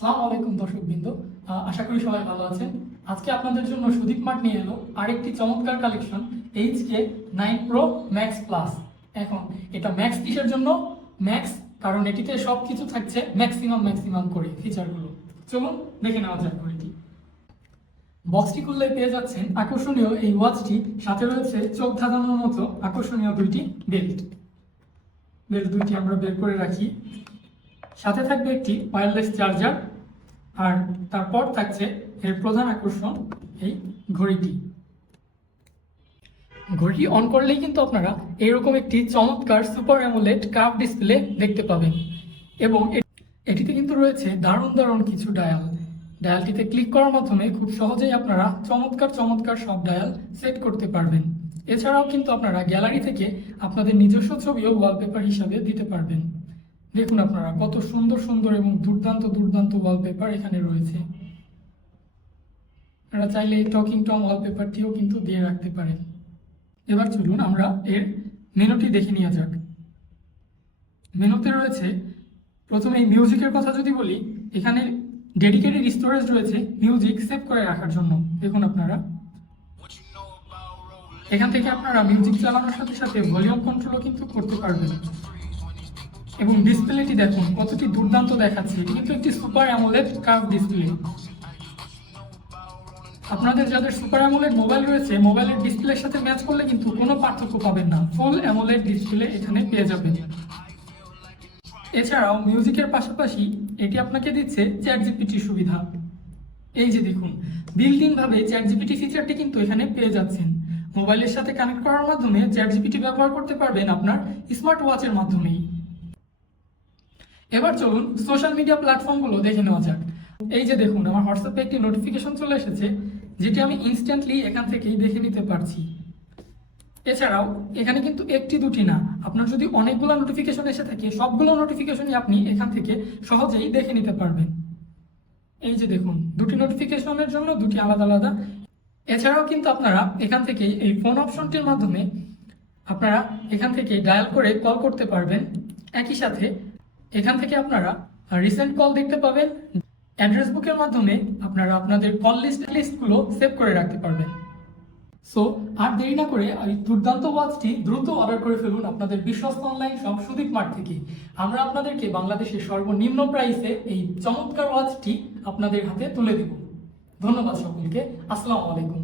আসসালামু আলাইকুম দর্শকবৃন্দ, আশা করি সবাই ভালো আছেন। আজকে আপনাদের জন্য সুদীপ মার্ট নিয়ে এলো আরেকটি চমৎকার collection HK9 Pro Max Plus। এখন এটা ম্যাক্স কিসের জন্য? ম্যাক্স কারণ এটিতে সব কিছু থাকছে ম্যাক্সিমাম করে ফিচারগুলো। চলুন দেখে নেওয়া যাক এটি। বক্সটি খুললে পেয়ে যাচ্ছেন আকর্ষণীয় এই ওয়াচটি, সাথে রয়েছে চোখ ধাঁধানোর মতো আকর্ষণীয় দুইটি বেল্ট দুইটি আমরা বের করে রাখি। সাথে থাকবে একটি ওয়্যারলেস চার্জার, আর তারপর থাকছে এর প্রধান আকর্ষণ এই ঘড়িটি। ঘড়িটি অন করলেই কিন্তু আপনারা এরকম একটি চমৎকার সুপার অ্যামোলেড কার্ভ ডিসপ্লে দেখতে পাবেন, এবং এটিতে কিন্তু রয়েছে দারুণ কিছু ডায়ালটিতে ক্লিক করার মাধ্যমে খুব সহজেই আপনারা চমৎকার সব ডায়াল সেট করতে পারবেন। এছাড়াও কিন্তু আপনারা গ্যালারি থেকে আপনাদের নিজস্ব ছবিও ওয়ালপেপার হিসাবে দিতে পারবেন। দেখুন আপনারা কত সুন্দর এবং দুর্দান্ত ওয়ালপেপার এখানে রয়েছে। আপনারা চাইলে এই টকিং টম ওয়ালপেপারটিও কিন্তু দিয়ে রাখতে পারেন। এবার চলুন আমরা এর মেনুটি দেখে নেওয়া যাক। মেনুতে রয়েছে প্রথমে এই মিউজিকের কথা যদি বলি, এখানে ডেডিকেটেড স্টোরেজ রয়েছে মিউজিক সেভ করে রাখার জন্য। দেখুন আপনারা এখান থেকে আপনারা মিউজিক চালানোর সাথে ভলিউম কন্ট্রোলও কিন্তু করতে পারবেন। এবং ডিসপ্লেটি দেখুন কতটি দুর্দান্ত দেখাচ্ছে। এটি কিন্তু একটি সুপার অ্যামোলেড কার্ভ ডিসপ্লে। আপনাদের যাদের সুপার অ্যামোলেড মোবাইল রয়েছে, মোবাইলের ডিসপ্লের সাথে ম্যাচ করলে কিন্তু কোনো পার্থক্য পাবেন না, ফুল অ্যামোলেড ডিসপ্লে এখানে পেয়ে যাবেন। এছাড়াও মিউজিকের পাশাপাশি এটি আপনাকে দিচ্ছে চ্যাট জিপিটি সুবিধা। এই যে দেখুন, বিল্ট ইন ভাবে চ্যাট জিপিটি ফিচারটি কিন্তু এখানে পেয়ে যাচ্ছেন। মোবাইলের সাথে কানেক্ট করার মাধ্যমে চ্যাট জিপিটি ব্যবহার করতে পারবেন আপনার স্মার্ট ওয়াচের মাধ্যমেই। এবার চলুন সোশ্যাল মিডিয়া প্ল্যাটফর্মগুলো দেখে নেওয়া যাক। এই যে দেখুন, আমার হোয়াটসঅ্যাপে একটি নোটিফিকেশন চলে এসেছে, যেটি আমি ইনস্ট্যান্টলি এখান থেকেই দেখে নিতে পারছি। এছাড়াও এখানে কিন্তু একটি দুটি না, আপনার যদি অনেকগুলো নোটিফিকেশন এসে থাকে, সবগুলো নোটিফিকেশনই আপনি এখান থেকে সহজেই দেখে নিতে পারবেন। এই যে দেখুন, দুটি নোটিফিকেশনের জন্য দুটি আলাদা। এছাড়াও কিন্তু আপনারা এখান থেকে এই ফোন অপশনটির মাধ্যমে আপনারা এখান থেকে ডায়াল করে কল করতে পারবেন। একই সাথে এখান থেকে আপনারা রিসেন্ট কল দেখতে পাবেন। অ্যাড্রেস বুকের মাধ্যমে আপনারা আপনাদের কল লিস্টগুলো সেভ করে রাখতে পারবেন। সো আর দেরি না করে এই দুর্দান্ত ওয়াচটি দ্রুত অর্ডার করে ফেলুন আপনাদের বিশ্বস্ত অনলাইন শপ সুদীপ মার্ট থেকে। আমরা আপনাদেরকে বাংলাদেশের সর্বনিম্ন প্রাইসে এই চমৎকার ওয়াচটি আপনাদের হাতে তুলে দেব। ধন্যবাদ সকলকে। আসসালামু আলাইকুম।